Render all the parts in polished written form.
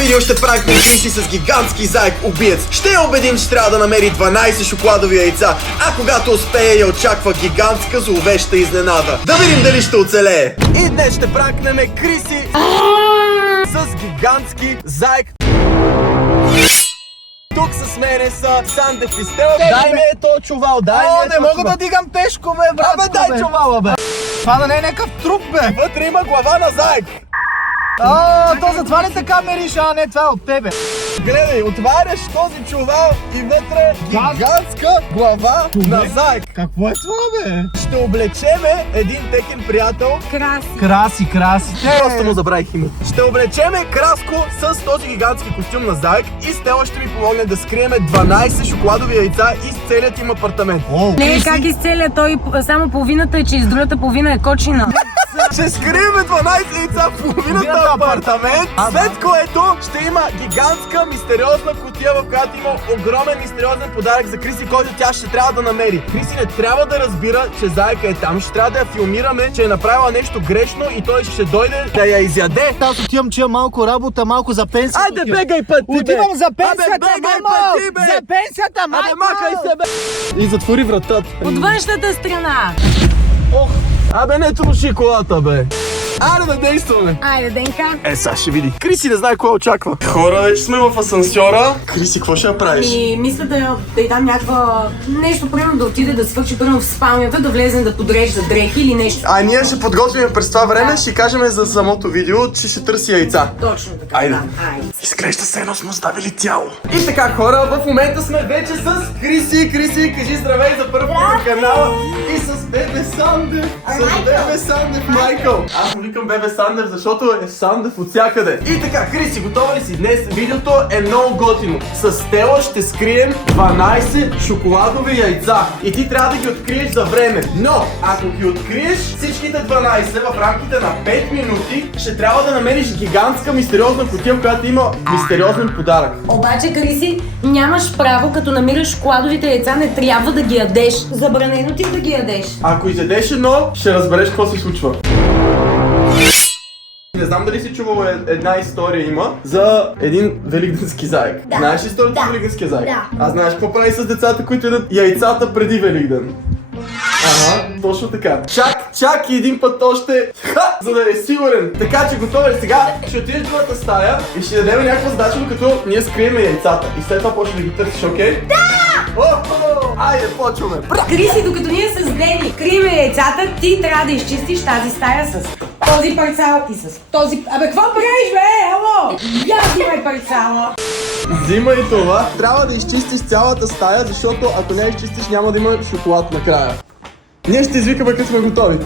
видео ще пранкнем Криси с гигантски заек убиец. Ще я убедим, че трябва да намери 12 шоколадови яйца, а когато успее я очаква гигантска зловеща изненада. Да видим дали ще оцелее. И днес ще пранкнем Криси с гигантски заек. Тук с мене са Сандев и Стела. Дай ми то чувал, дай ми не мога да дигам тежко, бе, брат. Абе, дай чувала, бе. Това да не е някакъв труп, бе. Вътре има глава на заек. То затова ли така мериш, а не това е от тебе? Гледай, отваряш този чувал и вътре гигантска глава на заек. Какво е това, бе? Ще облечеме един текен приятел. Краси. Просто му забравих името. Ще облечеме Краско с този гигантски костюм на заек и Стела ще ми помогне да скриеме 12 шоколадови яйца из целият им апартамент. Не, как изцеля той, само половината е чист, другата половина е кочина. Ще скриеме 12 яйца в половината апартамент, след което ще има гигантска мистериозна кутия, в която има огромен мистериозен подарък за Криси, който тя ще трябва да намери. Криси не трябва да разбира, че заека е там. Ще трябва да я филмираме, че е направила нещо грешно и той ще дойде да я изяде. Аз отивам, че малко работа, малко за пенсията. Айде, бегай път, ти, бе! Отивам за пенсията, бегай мамо! път, ти, бе! За пенсията, мамо! Абе, махай се, бе! И затвори вратата. От външната страна. Ох, абе, не троши колата, бе! Айде да действаме! Айде, Денка. Сега ще види. Криси не знае кое очаква. Хора, вече сме в асансьора. Криси, какво ще направиш? И мисля да й дам някаква нещо, примерно да отиде да свърши примерно в спалнята, да влезе да подрежда дрехи или нещо. А ние ще подготвим през това време, ще кажем за самото видео, че ще търси яйца. Точно така. Айде. Да, айде. Изглежда се едно сме оставили тяло. И така, хора, в момента сме вече с Криси. Криси, кажи здравей за първо на канала. И с Бебе Сандев. С Бебе Сандев, Майкъл. Аз му викам Бебе Сандев, защото е Сандев от всякъде. И така, Криси, готова ли си? Днес видеото е много готино. С Стела ще скрием 12 шоколадови яйца. И ти трябва да ги откриеш за време. Но, ако ги откриеш всичките 12 в рамките на 5 минути, ще трябва да намериш гигантска мистериозна кутия, в която има мистериозен подарък. Обаче, Криси, нямаш право, като намираш шоколадовите яйца, не трябва да ги ядеш. Забранено ти да ги ядеш. Ако изядеш едно, ще разбереш какво се случва. Не знам дали си чувал, една история има за един великденски заек. Да. Знаеш историята за великденския заек? Да. А знаеш какво прави с децата, които ядат яйцата преди Великден? Ага, точно така. Чак и един път още, за да е сигурен. Така че готова ли сега? Ще отидеш в другата стая и ще дадем някаква задача, докато ние скриеме яйцата. И след това почне да ги търсиш, окей? Да! Айде, почваме! Криси, докато ние с Дени криеме яйцата, ти трябва да изчистиш тази стая с този парцал и с този... Абе, какво правиш, бе? Ало! Я взимай парцала! Взимай това. Трябва да изчистиш цялата стая, защото ако не изчистиш, няма да има шоколад накрая. Ние ще извикаме, като сме готови.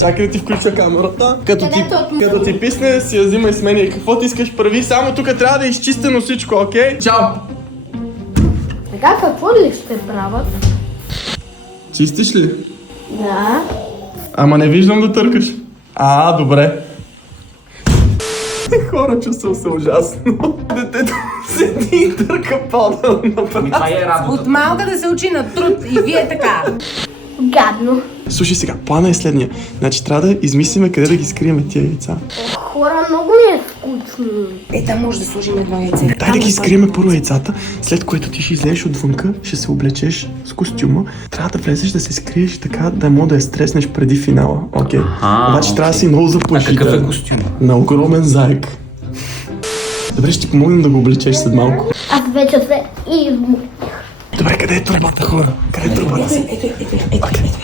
Чакай да ти включа камерата. Като ти писне, си я взимай с мен и какво ти искаш прави. Само тук трябва да е изчистено всичко, окей? Чао! Така, какво ли ще правят? Чистиш ли? Да. Ама не виждам да търкаш. Добре. Хора, чувствам се ужасно. Детето седи и търка пода напред. От малка да се учи на труд и вие така. Гадно. Слушай сега, плана е следния. Значи трябва да измислиме къде да ги скриеме тия яйца. Хора, много ми е скучно. Там може да сложим едно яйце. Дай да ги скриеме първо яйцата, след което ти ще излезеш отвънка, ще се облечеш с костюма. Трябва да влезеш да се скриеш така, да мога да я стреснеш преди финала. Окей. Обаче трябва да си много заплашителен. Какъв е костюм? На огромен заек. Добре, ще ти помогнем да го облечеш след малко. Аз вече се измутих. Добре, къде е турбата, хора? Къде е турбата?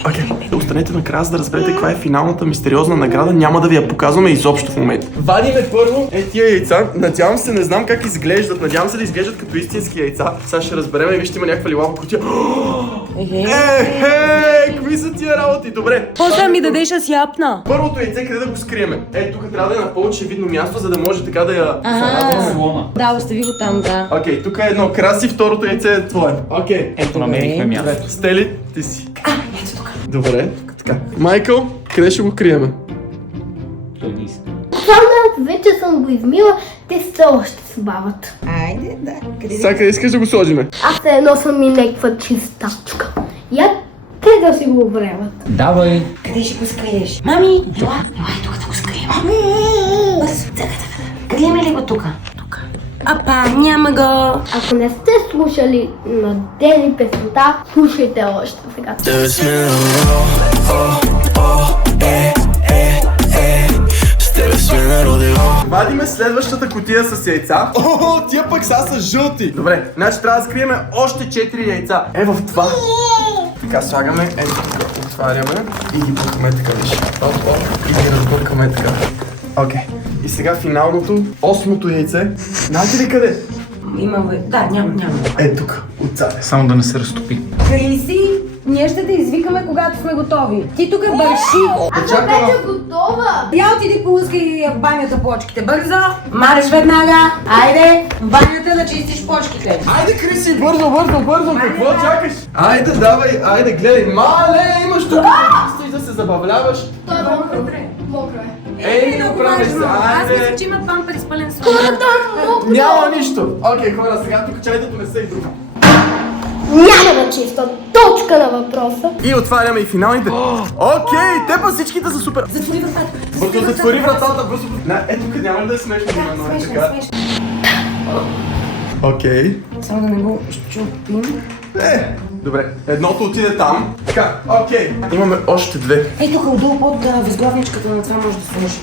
Окей. Останете накрая, за да разберете каква е финалната мистериозна награда. Няма да ви я показваме изобщо в момента. Вадиме първо тия яйца. Надявам се, не знам как изглеждат. Надявам се да изглеждат като истински яйца. Сега ще разберем и вижте, има някаква лилава кутия. Какви са тия работи? Добре. После ми дадеш аз япна. Първото яйце къде да го скриеме? Тук трябва да е на по-очевидно място, за да може така да я... Да, остави го там, да. Окей, тук е едно краси, второто яйце е твое. Окей. Ето намерихме място. Стели, ти си. Ето тук. Добре, така. Майкъл, къде ще го криеме? Той не иска. Само вече съм го измила, те все още се бават. Айде, да. Къде Сега къде искаш да го сложиме? Аз едно съм и някаква чистачка. Я те да си го времат. Давай. Къде ще го скриеш? Мами, елай тук да го скрием. Бързо. Криеме ли го тук? Апа, няма го. Ако не сте слушали на Дени песента, слушайте още сега. Вадиме следващата кутия с яйца. О, тия пък са жълти. Добре, значи трябва да скрием още 4 яйца. В това. Така слагаме, ето тук отваряме и ги бъркаме така, виж. И ги разбъркаме така. Окей. И сега финалното, 8-то яйце. Знаете ли къде? Има, да, няма. Тук, отзаде. Само да не се разтопи. Криси, ние ще те извикаме, когато сме готови. Ти тук бърши. Аз вече готова! Я отиди полускай в банята плочките. Бързо, марш веднага. Айде, в банята да чистиш плочките. Айде, Криси, бързо, какво чакаш? Айде, давай, айде, гледай. Мале, имаш тук. Стои да се забавляваш. Той е мокро е. Ей, не оправиш се, Аз мисля, айде. че има пампер изпълен с Хората е мокро! Няма нищо. Окей, хора, сега тук чай да донеса и друго. Няма да чиста. Точка на въпроса. И отваряме и финалните. Окей, те па всичките са супер. Затвори вратата. Бързо затвори вратата, бързо. Тук няма ли да е смешно именно, е Смешно, така? смешно. Окей. Само да не го щупим. Добре, едното отиде там. Така, окей. Имаме още две. Ей, тук отдолу под възглавничката на това може да се сложи.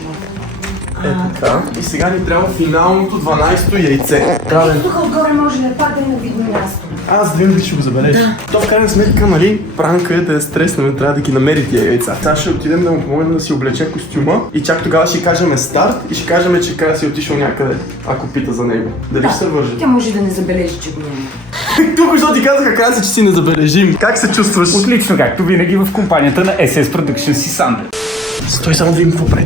Така. И сега ни трябва финалното 12-то яйце. Правен. Тук отгоре може да пак да има видно място. Аз винаги ще го забележа. То в крайна сметка, нали, пранка е да е стреснем, трябва да ги намери тия яйца. Сега ще отидем да му помогнем да си облече костюма и чак тогава ще кажем старт и ще кажем, че края си отишъл някъде, ако пита за него. Дали ще се вържи? Тя може да не забележи, че го няма. Тук, защото ти казаха, каза, че си незабележим. Как се чувстваш? Отлично, както винаги в компанията на SS Production си Сандър. Стой само да видим какво прави.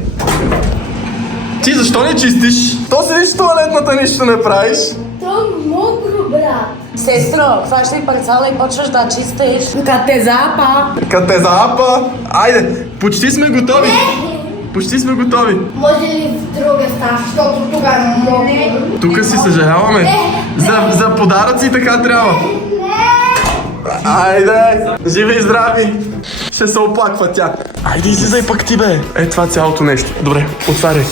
Ти защо не чистиш? То седиш в туалетната, нищо не правиш. То е мокро, брат. Сестро, хващай парцала и почваш да чистиш. Като те запа. Къде за апа? Айде, почти сме готови. Почти сме готови. Може ли в друга стая, защото тук е мокро? Тук си съжаляваме. За подаръци така трябва. Айде, живи и здрави. Ще се оплаква тя. Айде, излизай пък ти, бе. Това е цялото нещо. Добре, отваряй.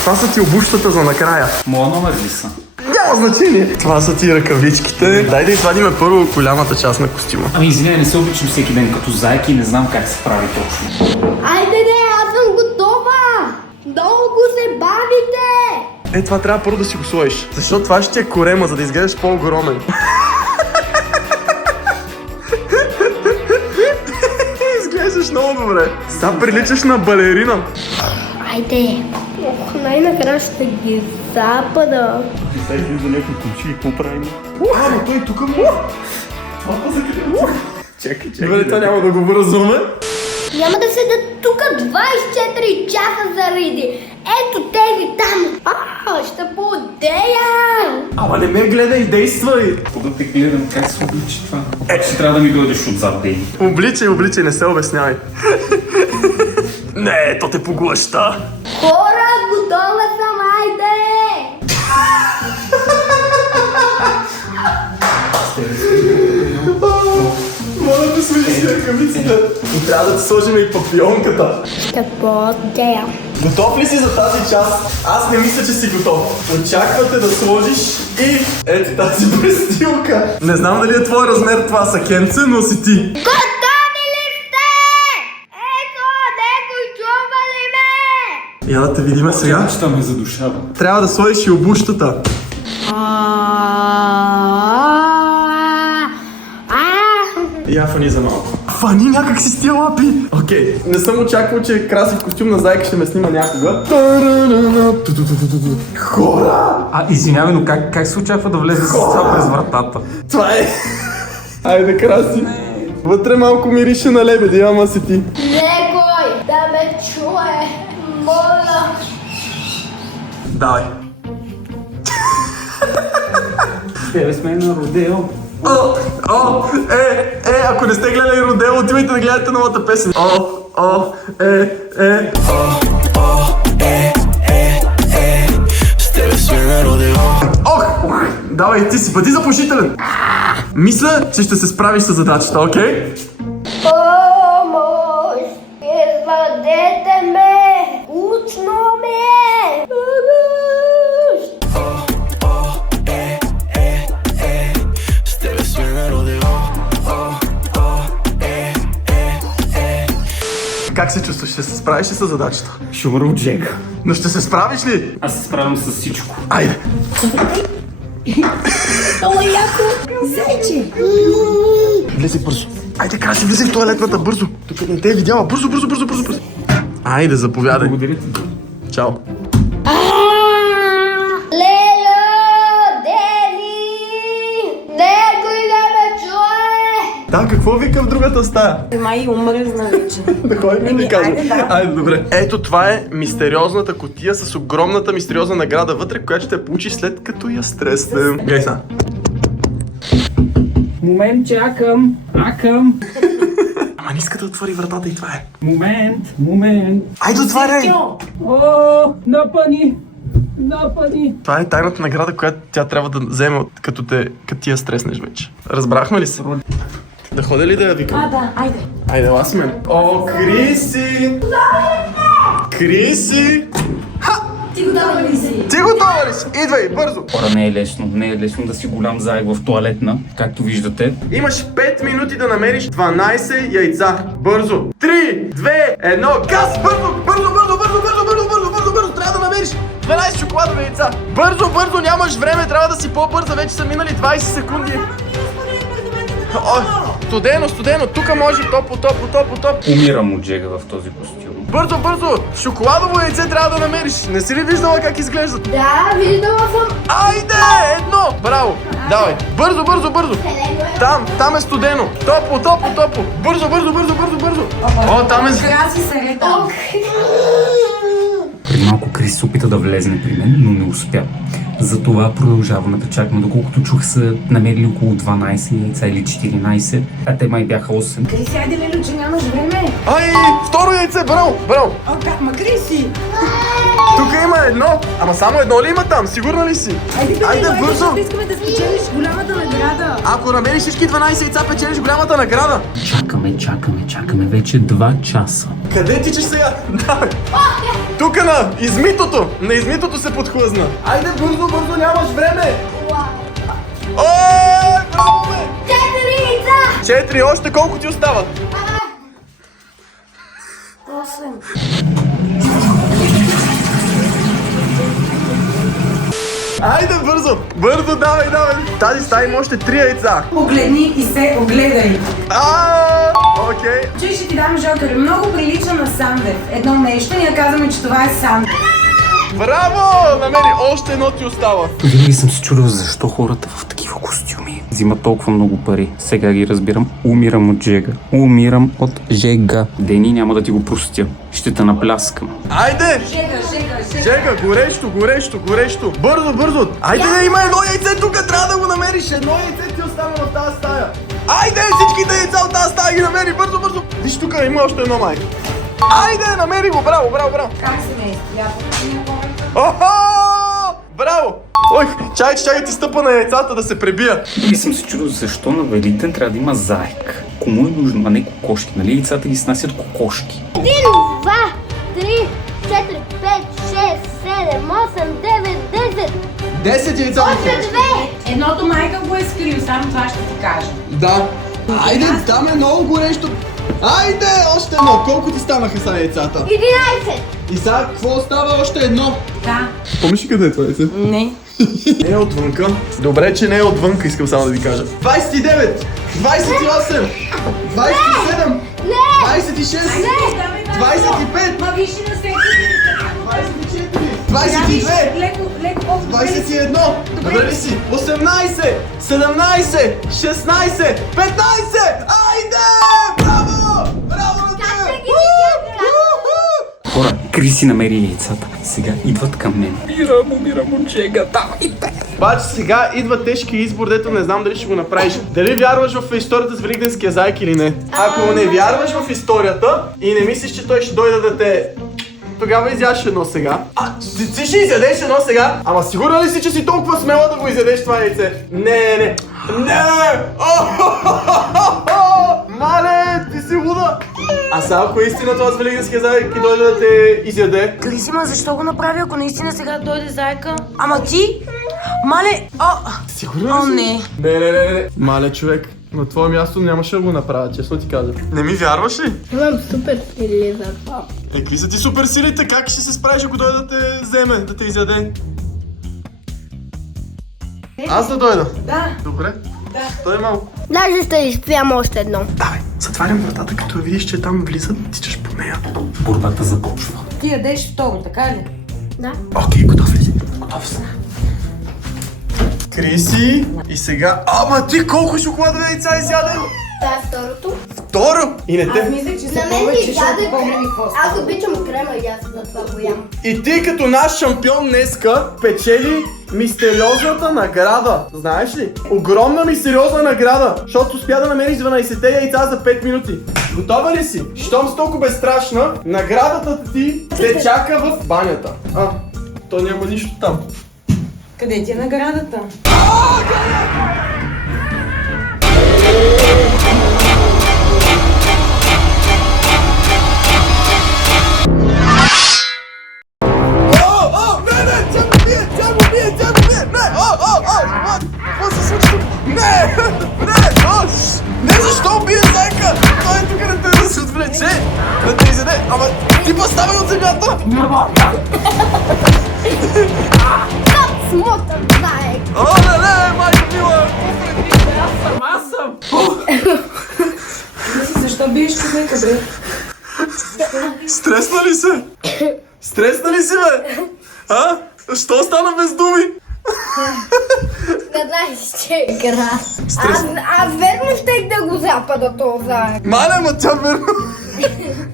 Това са ти обущата за накрая. Моя номер ли са? Няма значение. Това са ти ръкавичките. Дай да извадиме първо голямата част на костюма. Ами извиняй, не се обичам всеки ден като зайки и не знам как се прави точно. Айде, аз съм готова! Много се бавите! Това трябва първо да си го сложиш. Защото това ще ти е корема, за да изгледаш по-огромен. Изглеждаш много добре. Сега приличаш на балерина. Айде! Най-накрая ще ги запада. Дай за някой кучи и какво правим? Но той тук му. Това закрива. Чакай. Добре, това няма да го връзваме. Няма да седа тук 24 часа заради. Ето тези там. Ще подея. Ама не ме гледай, действай. Да те гледам как се облича това. Ще трябва да ми дойдеш отзад, Дейни. Обличай, не се обяснявай. Не, то те поглъща. Хора, готова съм, айде! Моля да сложиш ръкавиците. И трябва да ти сложим и папионката. Ще подея. Готов ли си за тази част? Аз не мисля, че си готов. Очаквате да сложиш и ето тази престилка. Не знам дали е твой размер това сакенце, но си ти. Готови ли сте? Ето, некой чува ли ме? Я да те видиме сега. Тя ме задушава. Трябва да сложиш и обущата. Я фани за малко. Фани някак си с тия лапи. Окей, не съм очаквал, че красив костюм на зайка ще ме снима някога. Хора! Извинявай, но как се очаква да влезе с това през вратата? Това е... Айде, краси. Вътре малко мирише на лебеди, ама си ти. Некой да ме чуе. Моля. Давай. Тебе сме на Родео. Ако не сте гледали Родео, отивайте да гледате новата песен. Давай, ти си бъди заплашителен. Мисля, че ще се справиш с задачата, окей? Помощ! Извадете ме! Учно ме! Помощ! Как се чувстваш? Ще се справиш ли с задачата? Ще умра от жега. Но ще се справиш ли? Аз се справям с всичко. Айде! Много яко! Зайче! Влезай бързо. Айде, Краси, влезай в тоалетната бързо. Тук не те е видяла. Бързо. Айде, заповядай. Благодаря ти. Чао. Лело, Дени! Некой да ме чуе! Да, какво вика в другата стая? Май умръзна вече. Да ходим и ти кажа. Айде, да. Айде, добре. Ето това е мистериозната кутия с огромната мистериозна награда вътре, която ще получиш след като я стреснем. Гледай са. Момент, чакам. Ама не иска да отвори вратата и това е. Момент. Айде, отваряй! О, напани. Това е тайната награда, която тя трябва да вземе като ти я стреснеш вече. Разбрахме ли се? Да ходя ли да я викам? Да, айде. Айде, ласи мен. О, Криси! Криси! Ти готова ли си? Ти готова ли си? Идвай, бързо! Хора, не е лесно да си голям заек в тоалетна, както виждате. Имаш 5 минути да намериш 12 яйца. Бързо! 3, 2, 1, газ! Бързо! Трябва да намериш 12 шоколадови яйца. Бързо! Нямаш време, трябва да си по-бърза. Вече са минали 20 секунди. О, студено! Тук може топ. Умирам от жега в този костюм. Бързо! Шоколадово яйце трябва да намериш. Не си ли виждала как изглеждат? Да, виждала съм. Айде! Едно! Браво! Давай! Бързо! Там е студено! Топло! Бързо! О, там е... Краси се рета. Преди малко Крис се опита да влезне при мен, но не успя. Затова продължаваме да чакаме, доколкото чух са намерили около 12 яйца или 14, а те май бяха 8. Криси, айде, Лело, че нямаш време. Ай! Второ яйце! Браво! О, как, ма Криси! Тук има едно! Ама само едно ли има там? Сигурна ли си? Айде, бързо! защото искаме да спечелиш голямата награда. Ако намериш всички 12 яйца, печелиш голямата награда. Чакаме вече 2 часа. Къде тичаш сега? Давай! Тук на измитото! На измитото се подхлъзна. Айде, бързо, нямаш време! Ой, браво, бе! 4 яйца! 4, още колко ти остават? 8. Айде, бързо, давай! В тази стая има още 3 яйца. Погледни и се огледай. Окей. Чуй, ще ти дам жокер. Много прилича на Сандев. Едно нещо, ние казваме, че това е Сандев. Браво! Намери, още едно ти остава. Винаги съм се чудил защо хората в такива костюми взимат толкова много пари. Сега ги разбирам. Умирам от жега. Дени, няма да ти го простя. Ще те напляскам. Айде! Жега. Горещо! Бързо! Айде, има едно яйце тук, трябва да го намериш. Едно яйце ти остана в тази стая. Айде, всичките яйца от тази стая ги намери, бързо! Виж, тук има още едно, майка. Айде, намери го, браво! Как се не Охо! Браво! Ой, чакай, ти стъпа на яйцата да се пребия. И съм се чудил защо на Великден трябва да има заек. Кому е нужно, а не кокошки? Нали яйцата ги снасят кокошки? 1, 2, 3, 4, 5, 6, 7, 8, 9, 10. 10 яйца. Още 2. Едното майка го е скрил, само това ще ти кажа. Да. Айде, там е много горещо. Айде, още едно. Колко ти станаха са яйцата? 11. И сега, какво остава още едно? Да. Помниш ли къде е това яйце? Не. Не е отвънка. Добре, че не е отвънка, искам само да ви кажа. 29, 28, 27, 26, 25, Ма виж и на всеки. 22, Леко, 21, добре ли си? 18, 17, 16, 15! Айде! Браво! Браво! Хора, Криси намери яйцата. Сега идват към мен. Умирам от жега. Давайте! Обаче сега идва тежкия избор, дето не знам дали ще го направиш. Дали вярваш в историята с Великденския заек или не? Ако не вярваш в историята и не мислиш, че той ще дойде да те... Тогава изядеш едно сега. Ти ще изядеш едно сега? Ама сигурна ли си, че си толкова смела да го изядеш това яйце? Не! Мале, ти си луда! А сега ако е истина това с Великденския заек и дойде да те изяде? Криси, ма защо го направи, ако наистина сега дойде заека? Ама ти? Мале, Сигурна ли си? не. Не. Мале, човек. На твое място нямаше да го направя, честно ти кажа. Не ми вярваш ли? Имам супер сили за това. Какви са ти супер силите? Как ще се справиш, ако дойде да те вземе, да те изяде? Аз да дойда? Да. Добре. Да. Стой малко. Даже ще изпиям още едно. Давай, затварям вратата, като я видиш, че там влизат, тичаш по нея. Борбата започва. Ти ядеш второ, така ли? Да. Окей, готов ли си? Готов съм. Криси, и сега... Ама ти колко шоколадови яйца изяден? Това е второто. Второ! И не Аз те... мислех, че На са мен ми повече, защото даде помня ми крема. какво Аз става. обичам крема и аз затова го ям. И ти като наш шампион днеска печели мистериозната награда. Знаеш ли? Огромна мистериозна награда, защото успя да намериш 12-те яйца за 5 минути. Готова ли си? Щом си толкова безстрашна, наградата ти те чака в банята. То няма нищо там. Къде ти е наградата? Какво се случва? Не! Не, защо убие зайка? Той е тук да се отвлече, да те изяде. Ама ти поставя от земята? Смотър заек. О, не, майка мила! Аз съм! Защо биеш човека, бре? Стресна ли се? Стресна ли си, бе? Що стана без думи? Не знаеш, че е игра. Аз верно щех да го запада този заек. Маля, ма тя верно.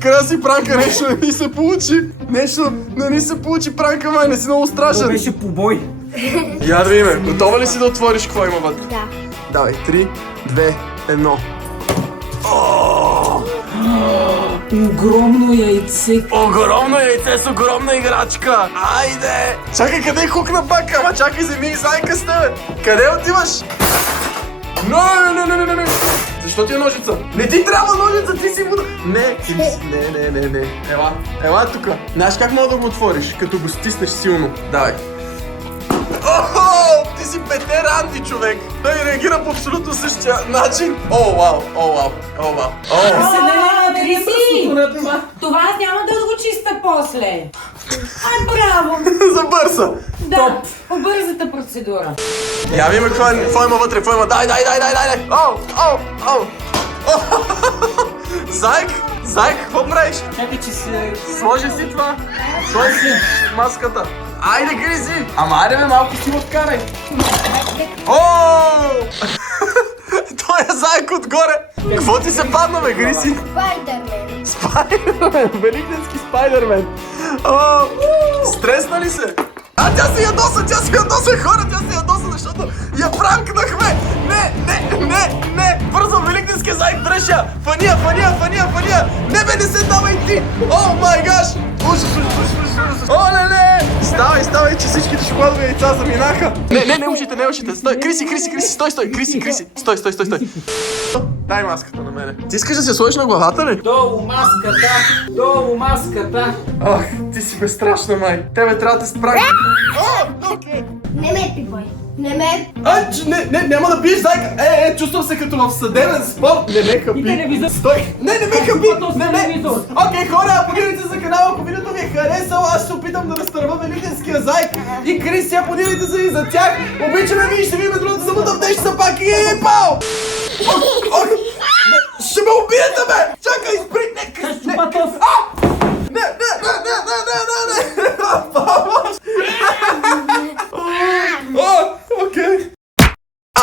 Краси пранка, нещо не ни се получи. Нещо не ни се получи пранка, май, не си много страшен. Беше побой. Я да видим, готова ли си да отвориш какво има вътре? Да. Давай, 3, 2, 1. Огромно яйце. Огромно яйце с огромна играчка! Айде! Чакай, къде е хукна бака? Ама чакай, вземи и зайка с тебе! Къде отиваш? Не! Защо ти е ножица? Не ти трябва ножица, ти си муда! Не, не. Ела тука. Знаеш как мога да го отвориш? Като го стиснеш силно. Давай. Охо! Ти си Петер Анди, човек! Той реагира по абсолютно същия начин. О, вау! Криси! Това аз няма да го чиста после. Ай, браво! Забърса! Да, по бързата процедура. Я видим какво има вътре, какво има. Дай! Оу! Зайк, какво правиш? Чакай, че се... Сложи си това. Сложи си маската. Айде, гризи! Ама айде бе, малко си го вкарай. Ооо! Той е зайк отгоре. Какво ти се падна, бе, гризи? Спайдермен. Спайдермен, великденски Спайдермен. О, стресна ли се? Тя се ядоса, хора, защото я пранкнахме. Не, бързо, великденския зайк, дръжа. Фания. Не бе, не се давай ти. О, май гаш. Ужас. О, не. Ставай, че всичките шоколадови яйца заминаха. Не ушите. Стой, Криси, стой. Криси, стой. Дай маската на мене. Ти искаш да се сложиш на главата ли? Долу маската. Ах, ти си безстрашна, май. Тебе трябва да те спрага. Не ме пипай. Не ме... Няма да биеш зайка. Чувствам се като в съдебен спор. Не ме хапи. телевизор. Стой. Не ме хапи. Не. телевизор. Окей, хора, абонирайте се за канала, ако видеото ви е харесало. Аз ще се опитам да разтърва великденския зайк. И Крис, абонирайте се и за тях. Обичаме ви и ще видим другата събота в днешни са пак. И пау! Ще ме убиете, бе! Чакай, спри! Не! Окей.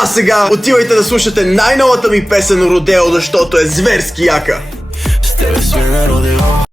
А сега отивайте да слушате най-новата ми песен Родео, защото е зверски яка.